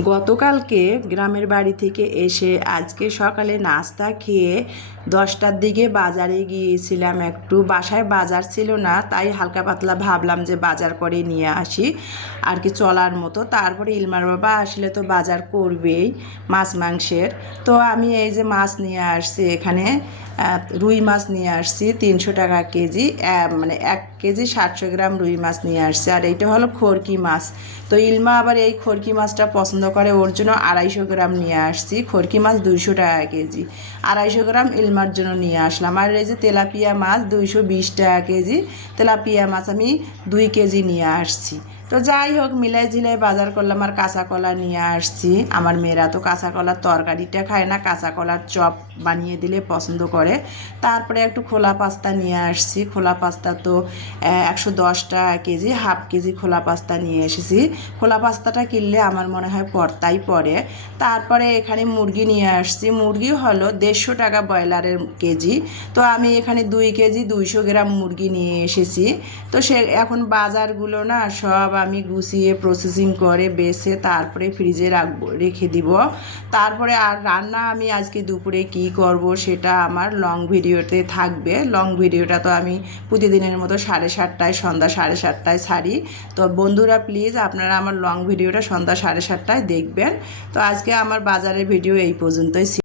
গতকালকে গ্রামের বাড়ি থেকে এসে আজকে সকালে নাস্তা খেয়ে 10টার দিকে বাজারে গিয়েছিলাম। একটু বাসায় বাজার ছিল না, তাই হালকা পাতলা ভাবলাম যে বাজার করে নিয়ে আসি আর কি চলার মতো। তারপরে ইলমার বাবা আসলে তো বাজার করবেই মাছ মাংসের। তো আমি এই যে মাছ নিয়ে আসছি, এখানে রুই মাছ নিয়ে আসছি 300 টাকা কেজি, মানে 1 কেজি 700 গ্রাম রুই মাছ নিয়ে আসছি। আর এইটা হলো খরকি মাছ। তো ইলমা আবার এই খরকি মাছটা পছন্দ করে, ওর জন্য 250 গ্রাম নিয়ে আসছি। খরকি মাছ 200 টাকা কেজি, 250 গ্রাম ইলমার জন্য নিয়ে আসলাম। আর এই যে তেলাপিয়া মাছ 220 টাকা কেজি, তেলাপিয়া মাছ আমি 2 কেজি নিয়ে আসছি। তো যাই হোক, মিলাই ঝিলাই বাজার করলাম। আর কাঁচা কলা নিয়ে আসছি। আমার মেয়েরা তো কাঁচা কলার তরকারিটা খায় না, কাঁচা কলার চপ বানিয়ে দিলে পছন্দ করে। তারপরে একটু খোলা পাস্তা নিয়ে আসছি। খোলা পাস্তা তো 110 টাকা কেজি, হাফ কেজি খোলা পাস্তা নিয়ে এসেছি। খোলা পাস্তাটা কিনলে আমার মনে হয় পড়তাই পড়ে। তারপরে এখানে মুরগি নিয়ে আসছি। মুরগি হলো 150 টাকা ব্রয়লারের কেজি। তো আমি এখানে 2 কেজি 200 গ্রাম মুরগি নিয়ে এসেছি। তো এখন বাজারগুলো না সব আমি গুছিয়ে প্রসেসিং করে বেছে তারপরে ফ্রিজে রেখে দিব। তারপরে আর রান্না আমি আজকে দুপুরে কি করব সেটা আমার লং ভিডিওতে থাকবে। লং ভিডিওটা তো আমি প্রতিদিনের মতো 7:30টায়, সন্ধ্যা 7:30টায় ছাড়ি। তো বন্ধুরা প্লিজ আপনারা আমার লং ভিডিওটা সন্ধ্যা 7:30টায় দেখবেন। তো আজকে আমার বাজারের ভিডিও এই পর্যন্তই।